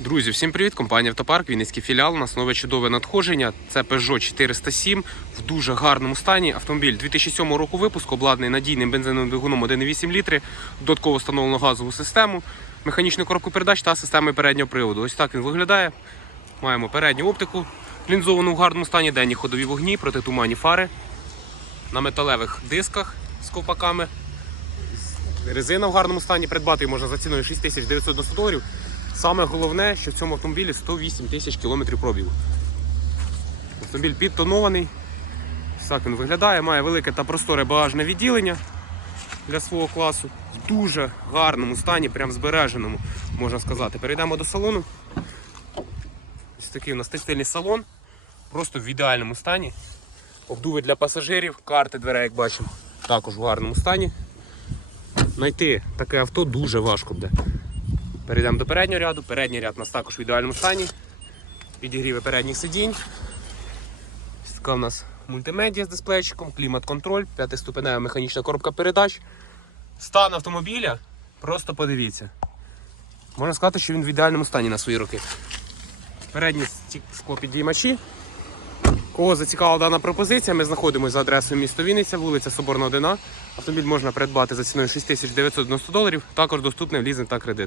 Друзі, всім привіт! Компанія Автопарк, Вінницький філіал. У нас нове чудове надходження. Це Peugeot 407 в дуже гарному стані. Автомобіль 2007 року випуску, обладнаний надійним бензиновим двигуном 1,8 літри, додатково встановлено газову систему, механічну коробку передач та системи переднього приводу. Ось так він виглядає. Маємо передню оптику, лінзовану в гарному стані, денні ходові вогні, протитуманні фари на металевих дисках з ковпаками. Резина в гарному стані придбати можна за ціною 6990 доларів. Саме головне, що в цьому автомобілі 108 тисяч кілометрів пробігу. Автомобіль підтонований. Так він виглядає, має велике та просторе багажне відділення для свого класу. В дуже гарному стані, прям збереженому, можна сказати. Перейдемо до салону. Ось такий у нас текстильний салон. Просто в ідеальному стані. Обдуви для пасажирів, карти дверей, як бачимо, також в гарному стані. Знайти таке авто дуже важко буде. Перейдемо до переднього ряду. Передній ряд у нас також в ідеальному стані. Підігріви передніх сидінь. Така у нас мультимедіа з дисплейчиком, клімат-контроль, п'ятиступенева механічна коробка передач. Стан автомобіля, просто подивіться. Можна сказати, що він в ідеальному стані на свої роки. Передні склопідіймачі. Кого зацікавила дана пропозиція, ми знаходимося за адресою місто Вінниця, вулиця Соборна 1. Автомобіль можна придбати за ціною 6990 доларів, також доступний в лізинг та кредит.